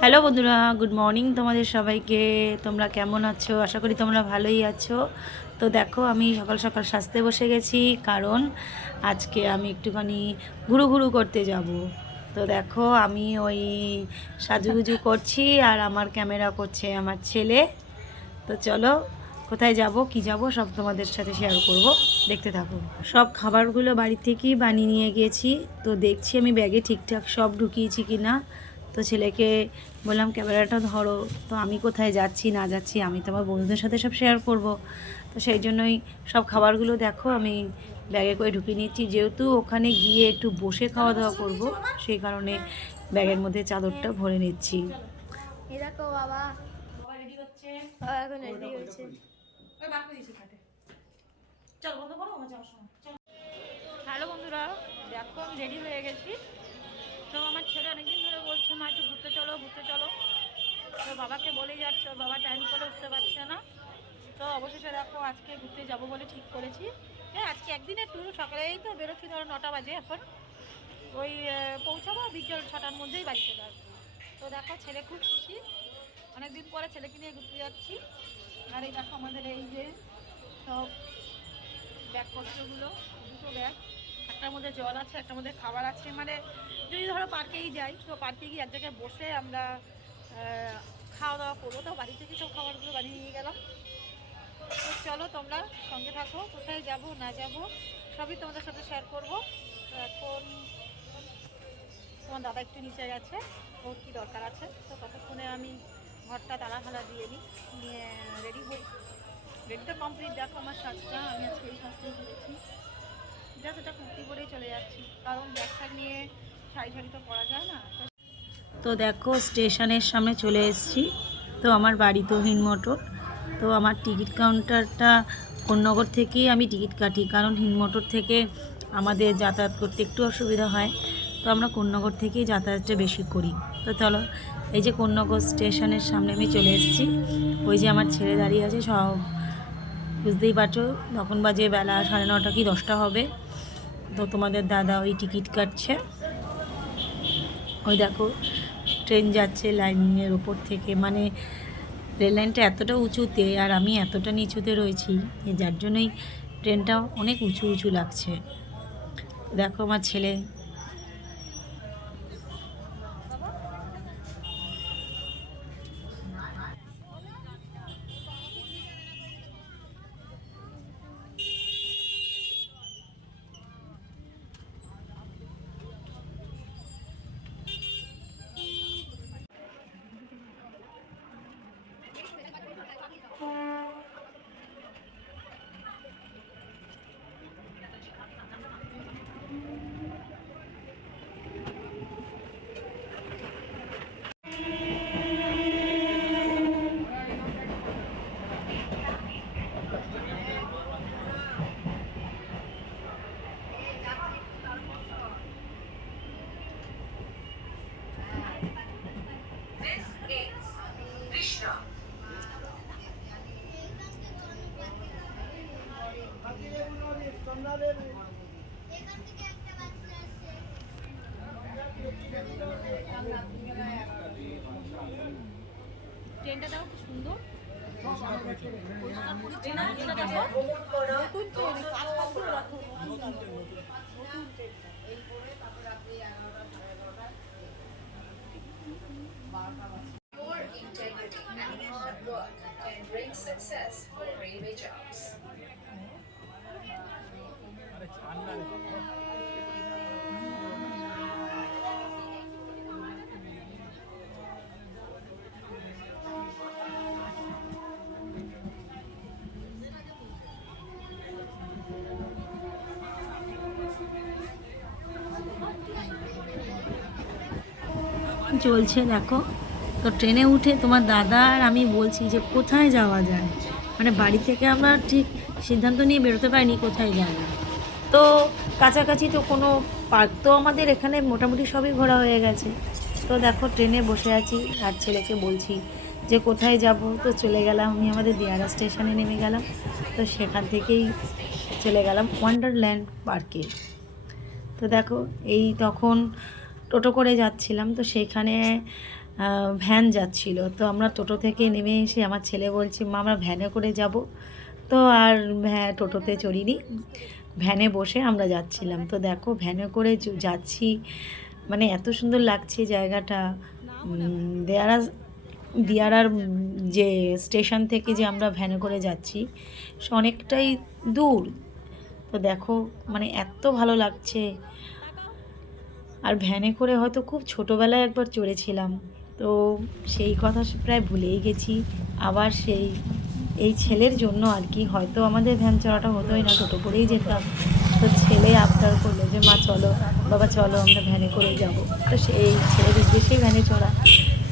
Hello বন্ধুরা, good morning তোমাদের সবাইকে। তোমরা কেমন আছো? আশা করি তোমরা ভালোই আছো। তো দেখো, আমি সকাল সকাল সাজতে বসে গেছি, কারণ আজকে আমি একটুখানি ঘুরু ঘুরু করতে যাব। তো দেখো, আমি ওই সাজুগুজু করছি আর আমার ক্যামেরা করছে আমার ছেলে। তো চলো, কোথায় যাব কি যাব সব তোমাদের সাথে শেয়ার করব, দেখতে থাকো। সব খাবারগুলো বাড়ি থেকেই বানিয়ে নিয়ে গেছি। তো দেখছি আমি ব্যাগে ঠিকঠাক সব ঢুকিয়েছি কি না। তো ছেলেকে বললাম ক্যামেরাটা ধরো। তো আমি কোথায় যাচ্ছি না যাচ্ছি আমি তোমার বন্ধুদের সাথে সব শেয়ার করব। তো সেই জন্যই সব খাবারগুলো দেখো আমি ব্যাগে করে ঢুকিয়ে নিচ্ছি, যেহেতু ওখানে গিয়ে একটু বসে খাওয়া দাওয়া করব, সেই কারণে ব্যাগের মধ্যে চাদরটা ভরে নিচ্ছি। বাবা রেডি হচ্ছে, এখন রেডি হচ্ছে। হ্যালো বন্ধুরা, দেখো আমি রেডি হয়ে গেছি। তো আমার ছেলে অনেকদিন ধরে বলছে মা একটু ঘুরতে চলো ঘুরতে চলো। তো বাবাকে বলেই যাচ্ছে, ওর বাবা টাইম করে উঠতে পারছে না। তো অবশেষে দেখো আজকে ঘুরতে যাবো বলে ঠিক করেছি। হ্যাঁ, আজকে একদিনের ট্যুর। সকালেই তো বেরোচ্ছি, ধরো 9টা বাজে এখন। ওই পৌঁছাবো বিকেল 6টার মধ্যেই বাড়ি চলে আসবো। তো দেখো ছেলে খুব খুশি, অনেকদিন পরে ছেলেকে নিয়ে ঘুরতে যাচ্ছি। আর এই দেখো আমাদের এই যে সব ব্যাগপত্রগুলো, দুটো ব্যাগ, একটার মধ্যে জল আছে, একটার মধ্যে খাবার আছে। মানে যদি ধরো পার্কেই যাই, তো পার্কে গিয়ে এক জায়গায় বসে আমরা খাওয়া দাওয়া করবো। তো বাড়ি থেকে সব খাবারগুলো বানিয়ে নিয়ে গেলাম। তো চলো তোমরা সঙ্গে থাকো, কোথায় যাব না যাব সবই তোমাদের সাথে শেয়ার করবো। তো এখন তোমার দাদা একটু নিচে গেছে, ওর কী দরকার আছে। তো ততক্ষণে আমি ঘরটা তালা ফালা দিয়ে নিই, নিয়ে রেডি হই। রেডি তো কমপ্লিট। দেখো আমার সাজটা, আমি আজকে এই সাজটাই করেছি। জাস্ট এটা কুর্তি পরেই চলে যাচ্ছি, কারণ ব্যাগটা নিয়ে শাড়ি শাড়ি তো পরা যায় না। তো দেখো স্টেশনের সামনে চলে এসেছি। তো আমার বাড়ি তো হিনমোটর। তো আমার টিকিট কাউন্টারটা কোন্নগর থেকেই আমি টিকিট কাটি, কারণ হিনমোটর থেকে আমাদের যাতায়াত করতে একটু অসুবিধা হয়। তো আমরা কোন্নগর থেকেই যাতায়াতটা বেশি করি। তো চলো, এই যে কোন্নগর স্টেশনের সামনে আমি চলে এসেছি। ওই যে আমার ছেলে দাঁড়িয়ে আছে, সব বুঝতেই পারছো তখন বাজে বেলা 9:30 কি 10টা হবে। তো তোমাদের দাদা ওই টিকিট কাটছে। ওই দেখো ট্রেন যাচ্ছে লাইনের ওপর থেকে, মানে রেল লাইনটা এতটা উঁচুতে আর আমি এতটা নিচুতে রয়েছি, যার জন্যই ট্রেনটা অনেক উঁচু উঁচু লাগছে। দেখো আমার ছেলে ট্রেনটা দেখো কি সুন্দর, Your integrity, hard work can bring success for railway jobs. চলছে দেখো। তো ট্রেনে উঠে তোমার দাদা আর আমি বলছি যে কোথায় যাওয়া যায়, মানে বাড়ি থেকে আমরা ঠিক সিদ্ধান্ত নিয়ে বেরোতে পারিনি কোথায় যাওয়া যায়। তো কাছাকাছি তো কোনো পার্ক তো আমাদের এখানে মোটামুটি সবই ঘোরা হয়ে গেছে। তো দেখো ট্রেনে বসে আছি আর ছেলেকে বলছি যে কোথায় যাব। তো চলে গেলাম আমি আমাদের দিয়ারা স্টেশনে নেমে গেলাম। তো সেখান থেকেই চলে গেলাম ওয়ান্ডারল্যান্ড পার্কে। তো দেখো এই তখন টোটো করে যাচ্ছিলাম, তো সেইখানে ভ্যান যাচ্ছিল। তো আমরা টোটো থেকে নেমে এসে আমার ছেলে বলছে মা আমরা ভ্যানে করে যাব। তো আর টোটোতে চড়িনি, ভ্যানে বসে আমরা যাচ্ছিলাম। তো দেখো ভ্যানে করে যাচ্ছি, মানে এত সুন্দর লাগছে জায়গাটা। দিয়ারার যে স্টেশন থেকে যে আমরা ভ্যানে করে যাচ্ছি সে অনেকটাই দূর। তো দেখো মানে এত ভালো লাগছে। আর ভ্যানে করে হয়তো খুব ছোটোবেলায় একবার চড়েছিলাম, তো সেই কথা প্রায় ভুলেই গেছি। আবার এই ছেলের জন্য আর কি, হয়তো আমাদের ভ্যান চড়াটা হতোই না, টোটো করেই যেতাম। তো ছেলে আবদার করলো যে মা চলো বাবা চলো আমরা ভ্যানে করে যাব। তো সেই ছেলের উদ্দেশ্যেই ভ্যানে চড়া।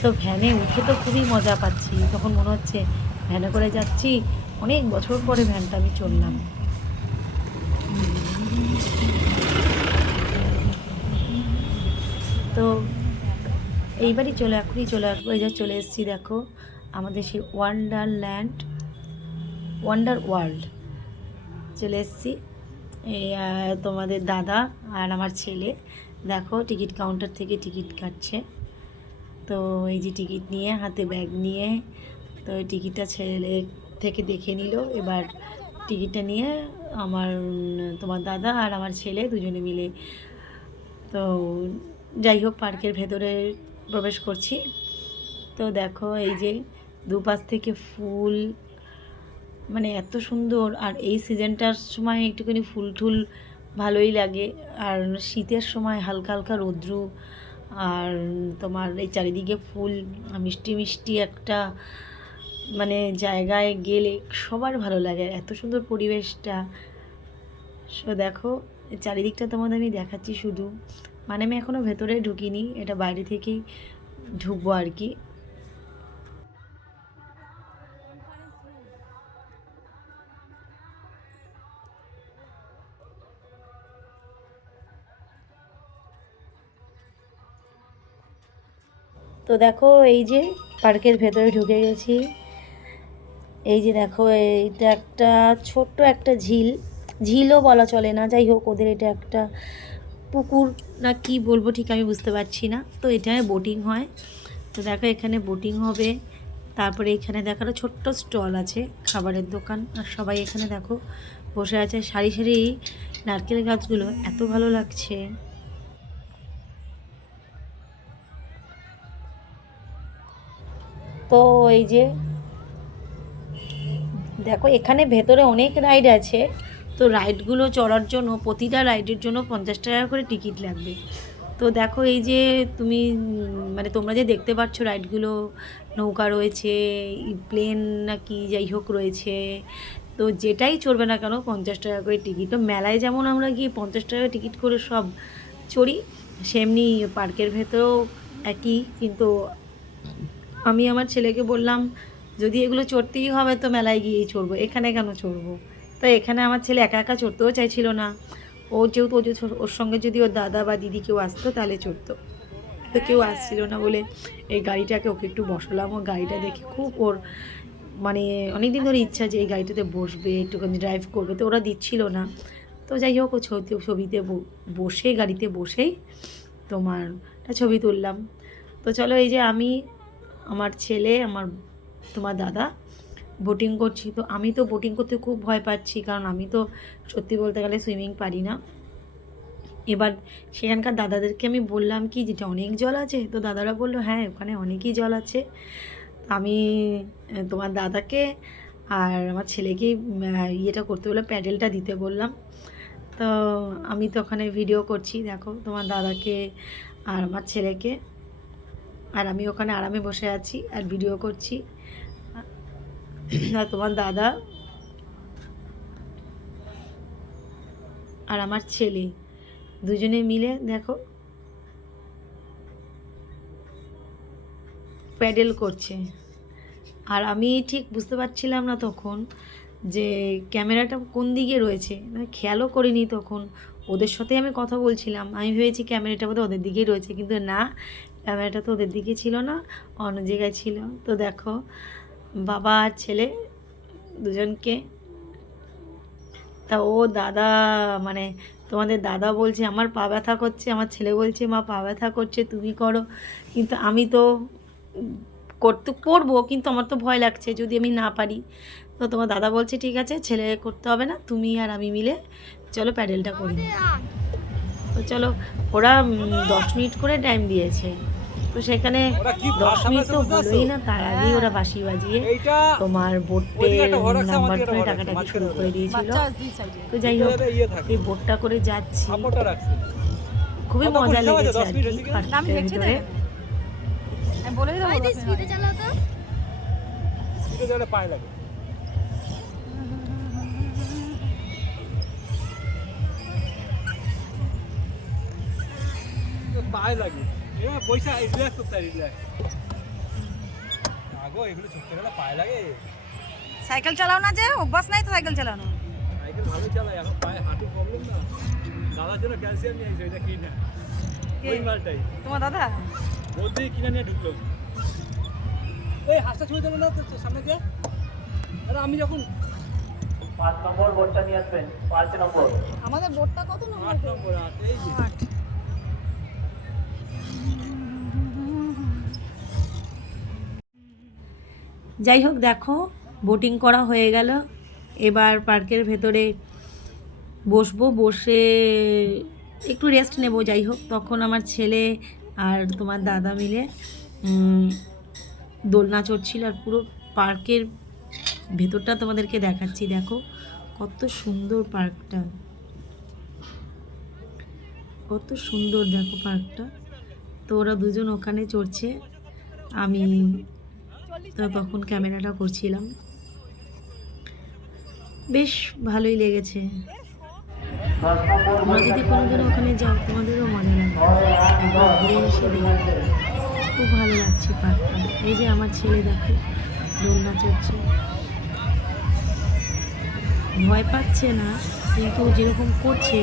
তো ভ্যানে উঠে তো খুবই মজা পাচ্ছি, তখন মনে হচ্ছে ভ্যানে করে যাচ্ছি। অনেক বছর পরে ভ্যানটা আমি চড়লাম। তো এইবারই এখনই চলে আসবো। এই যে চলে এসেছি দেখো আমাদের সেই ওয়ান্ডার ওয়ার্ল্ড চলে এসেছি। এই তোমাদের দাদা আর আমার ছেলে দেখো টিকিট কাউন্টার থেকে টিকিট কাটছে। তো এই যে টিকিট নিয়ে হাতে ব্যাগ নিয়ে, তো ওই টিকিটটা ছেলে থেকে দেখে নিল। এবার টিকিটটা নিয়ে তোমার দাদা আর আমার ছেলে দুজনে মিলে, তো যাই হোক পার্কের ভেতরে প্রবেশ করছি। তো দেখো এই যে দুপাশ থেকে ফুল, মানে এত সুন্দর। আর এই সিজনটার সময় একটুখানি ফুল টুল ভালোই লাগে। আর শীতের সময় হালকা হালকা রৌদ্র, আর তোমার এই চারিদিকে ফুল, মিষ্টি মিষ্টি একটা মানে জায়গায় গেলে সবার ভালো লাগে, এত সুন্দর পরিবেশটা। সো দেখো চারিদিকটা তোমাদের আমি দেখাচ্ছি শুধু, মানে আমি এখনও ভেতরে ঢুকিনি, এটা বাইরে থেকেই ঢুকবো আর কি। তো দেখো এই যে পার্কের ভেতরে ঢুকে গেছি। এই যে দেখো এইটা একটা ছোট্ট একটা ঝিলও বলা চলে না, যাই হোক ওদের এটা একটা পুকুর না কি বলবো ঠিক আমি বুঝতে পারছি না। তো এখানে বোটিং হয়। তো দেখো এখানে বোটিং হবে। তারপরে এখানে দেখো একটা ছোট্ট স্টল আছে, খাবারের দোকান। আর সবাই এখানে দেখো বসে আছে, সারি সারি নারকেল গাছগুলো এত ভালো লাগছে। তো এই যে দেখো এখানে ভেতরে অনেক রাইড আছে। তো রাইডগুলো চড়ার জন্য প্রতিটা রাইডের জন্য 50 টাকা করে টিকিট লাগবে। তো দেখো এই যে তুমি মানে তোমরা যে দেখতে পাচ্ছ রাইডগুলো, নৌকা রয়েছে, প্লেন নাকি যাই হোক রয়েছে। তো যেটাই চড়বে না কেন 50 টাকা করে টিকিট। তো মেলায় যেমন আমরা গিয়ে 50 টাকা টিকিট করে সব চড়ি, সেমনি পার্কের ভেতরেও একই। কিন্তু আমি আমার ছেলেকে বললাম যদি এগুলো চড়তেই হবে তো মেলায় গিয়েই চড়বো, এখানে কেন চড়বো। তো এখানে আমার ছেলে একা একা চড়তেও চাইছিল না। যেহেতু ওর সঙ্গে যদি ওর দাদা বা দিদি কেউ আসতো তাহলে চড়তো। তো কেউ আসছিল না বলে এই গাড়িটাকে ওকে একটু বসালাম। ও গাড়িটা দেখে খুব ওর মানে অনেক দিন ধরে ইচ্ছা যে এই গাড়িটাতে বসবে, একটুখানি ড্রাইভ করবে, তো ওরা দিচ্ছিল না। তো যাই হোক ও ছবিতে বসে গাড়িতে বসেই তোমার ছবি তুললাম। তো চলো এই যে আমি, আমার ছেলে, তোমার দাদা বোটিং করছি। তো আমি তো বোটিং করতে খুব ভয় পাচ্ছি, কারণ আমি তো সত্যি বলতে গেলে সুইমিং পারি না। এবার সেখানকার দাদাদেরকে আমি বললাম কি যেটা অনেক জল আছে। তো দাদারা বললো হ্যাঁ ওখানে অনেকই জল আছে। আমি তোমার দাদাকে আর আমার ছেলেকে ইয়েটা করতে বললাম, প্যাডেলটা দিতে বললাম। তো আমি তো ওখানে ভিডিও করছি দেখো তোমার দাদাকে আর আমার ছেলেকে, আর আমি ওখানে আরামে বসে আছি আর ভিডিও করছি। আর তোমার দাদা আর আমার ছেলে দুজনে মিলে দেখো প্যাডেল করছে। আর আমি ঠিক বুঝতে পারছিলাম না তখন যে ক্যামেরাটা কোন দিকে রয়েছে, খেয়ালও করিনি তখন। ওদের সাথে আমি কথা বলছিলাম, আমি ভেবেছি ক্যামেরাটা বোধহয় ওদের দিকেই রয়েছে, কিন্তু না, ক্যামেরাটা তো ওদের দিকে ছিল না, অন্য জায়গায় ছিল। তো দেখো বাবা আর ছেলে দুজনকে, তা ও দাদা মানে তোমাদের দাদা বলছে আমার পা ব্যথা করছে, আমার ছেলে বলছে মা পা ব্যথা করছে তুমি করো। কিন্তু আমি তো করতে করবো, কিন্তু আমার তো ভয় লাগছে যদি আমি না পারি। তো তোমার দাদা বলছে ঠিক আছে, ছেলে করতে হবে না, তুমি আর আমি মিলে চলো প্যাডেলটা করি। তো চলো, ওরা 10 মিনিট করে টাইম দিয়েছে, তো সেখানে 10 মিনিট তো হলোই না, তার আগেই ওরা বাঁশি বাজিয়ে তোমার বোটের নাম্বার করে টাকাটাকি শুরু করে দিয়েছিল। তো যাই হোক, এই বোটটা করে যাচ্ছি, খুবই মজা লেগেছে আর কি পার্কের ভিতরে। স্পিডে চালাও তো। পায়ে লাগে পায়ে লাগে পয়সা রিল্যাক্স করতে হয়, রিল্যাক্স আগো এগুলো ছুটতে গেলে পায়ে লাগে। সাইকেল চালাও না, যে অভ্যাস নাই তো সাইকেল চালানো। সাইকেল ভালো চালাই, এখন পায়ে হাঁটু প্রবলেম না। দাদার জন্য ক্যালসিয়াম নিয়ে এসে এটা কিনা ওই মালটাই তোমার দাদা বলতেই কিনে নিয়ে ঢুকলো। এই হাঁসটা ছুঁয়ে দেবে না তো সামনে গিয়ে। আরে আমি যখন 5 নম্বর বোর্ডটা নিয়ে আসবেন, 5 নম্বর। আমাদের বোটটা কত নম্বর? 8 নম্বর 8 এই যে 8। যাই হোক, দেখো বোটিং করা হয়ে গেল, এবার পার্কের ভেতরে বসবো, বসে একটু রেস্ট নেব। যাই হোক, তখন আমার ছেলে আর তোমার দাদা মিলে দোলনা চড়ছিল, আর পুরো পার্কের ভেতরটা তোমাদেরকে দেখাচ্ছি। দেখো কত সুন্দর পার্কটা, কত সুন্দর দেখো পার্কটা। তো ওরা দুজন ওখানে চড়ছে, আমি তো তখন ক্যামেরাটা করছিলাম, বেশ ভালোই লেগেছে। তোমরা যদি কোনোদিন ওখানে যাও তোমাদেরও মজা লাগবে, একবার ঘুরে এসে দেখবে, খুব ভালো লাগছে পার্কটা। এই যে আমার ছেলে দেখো দোলনা চড়ছে, ভয় পাচ্ছে না, কিন্তু যেরকম করছে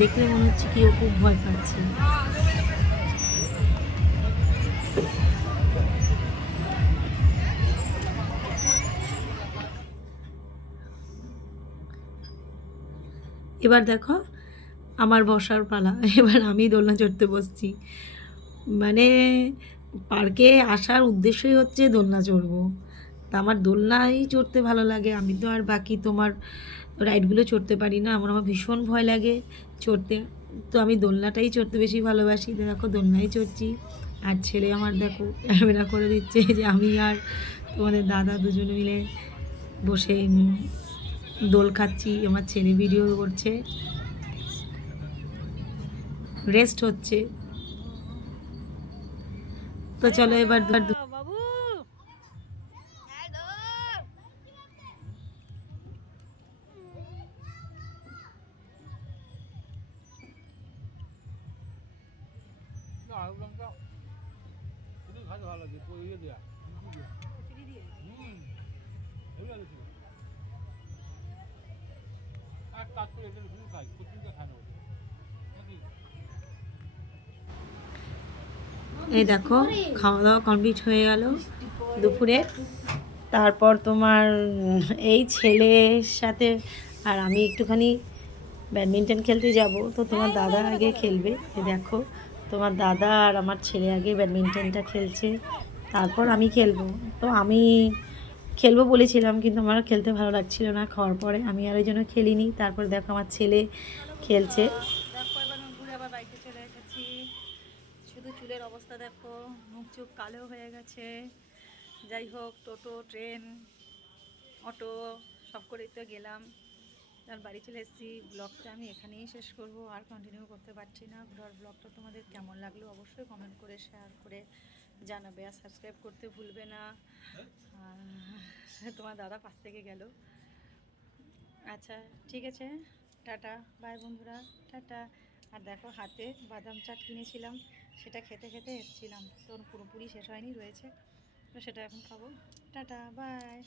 দেখলে মনে হচ্ছে কি ও খুব ভয় পাচ্ছে। এবার দেখো আমার বসার পালা, এবার আমি দোলনা চড়তে বসছি। মানে পার্কে আসার উদ্দেশ্যই হচ্ছে দোলনা চড়বো, তা আমার দোলনাই চড়তে ভালো লাগে। আমি তো আর বাকি তোমার রাইডগুলো চড়তে পারি না, আমার ভীষণ ভয় লাগে চড়তে, তো আমি দোলনাটাই চড়তে বেশি ভালোবাসি। দেখো দোলনাই চড়ছি, আর ছেলে আমার দেখো ক্যামেরা করে দিচ্ছে যে আমি আর তোমাদের দাদা দুজনে মিলে বসে দোল খাচ্ছি, আমার ছেলে ভিডিও করছে, রেস্ট হচ্ছে। তো চলো এবার বাবু না আলু লঙ্কা শুধু খাইতে ভালো লাগে ইয়ে দেওয়া হেভি আলু ছিল। এক কাজ করে এটা শুধু খাই, কুচুরিটা খায় না ওটা নাকি। এই দেখো খাওয়া দাওয়া কমপ্লিট হয়ে গেল দুপুরে, তারপর তোমার এই ছেলের সাথে আর আমি একটুখানি ব্যাডমিন্টন খেলতে যাব। তো তোমার দাদা আগে খেলবে, দেখো তোমার দাদা আর আমার ছেলে আগে ব্যাডমিন্টনটা খেলছে, তারপর আমি খেলবো। তো আমি খেলবো বলেছিলাম, কিন্তু আমার খেলতে ভালো লাগছিল না খাওয়ার পরে, আমি আর ওই জন্য খেলিনি। তারপর দেখো আমার ছেলে খেলছে। দেখো এবার ঘুরে আবার বাড়িতে চলে এসেছি, শুধু চুলের অবস্থা দেখো, মুখ চোখ কালো হয়ে গেছে। যাই হোক, টোটো ট্রেন অটো সব করেই তো গেলাম, তার বাড়ি চলে এসেছি। ব্লগটা আমি এখানেই শেষ করব, আর কন্টিনিউ করতে পারছি না। ঘোরার ব্লগটা তোমাদের কেমন লাগলো অবশ্যই কমেন্ট করে শেয়ার করে জানাবে, আর সাবস্ক্রাইব করতে ভুলবে না। তোমার দাদা পাশ থেকে গেল। আচ্ছা ঠিক আছে, টাটা বাই বন্ধুরা, টাটা। আর দেখো হাতে বাদাম চাট কিনেছিলাম, সেটা খেতে খেতে এসেছিলাম, তো পুরোপুরি শেষ হয়নি, রয়েছে, তো সেটা এখন খাবো। Tata bye.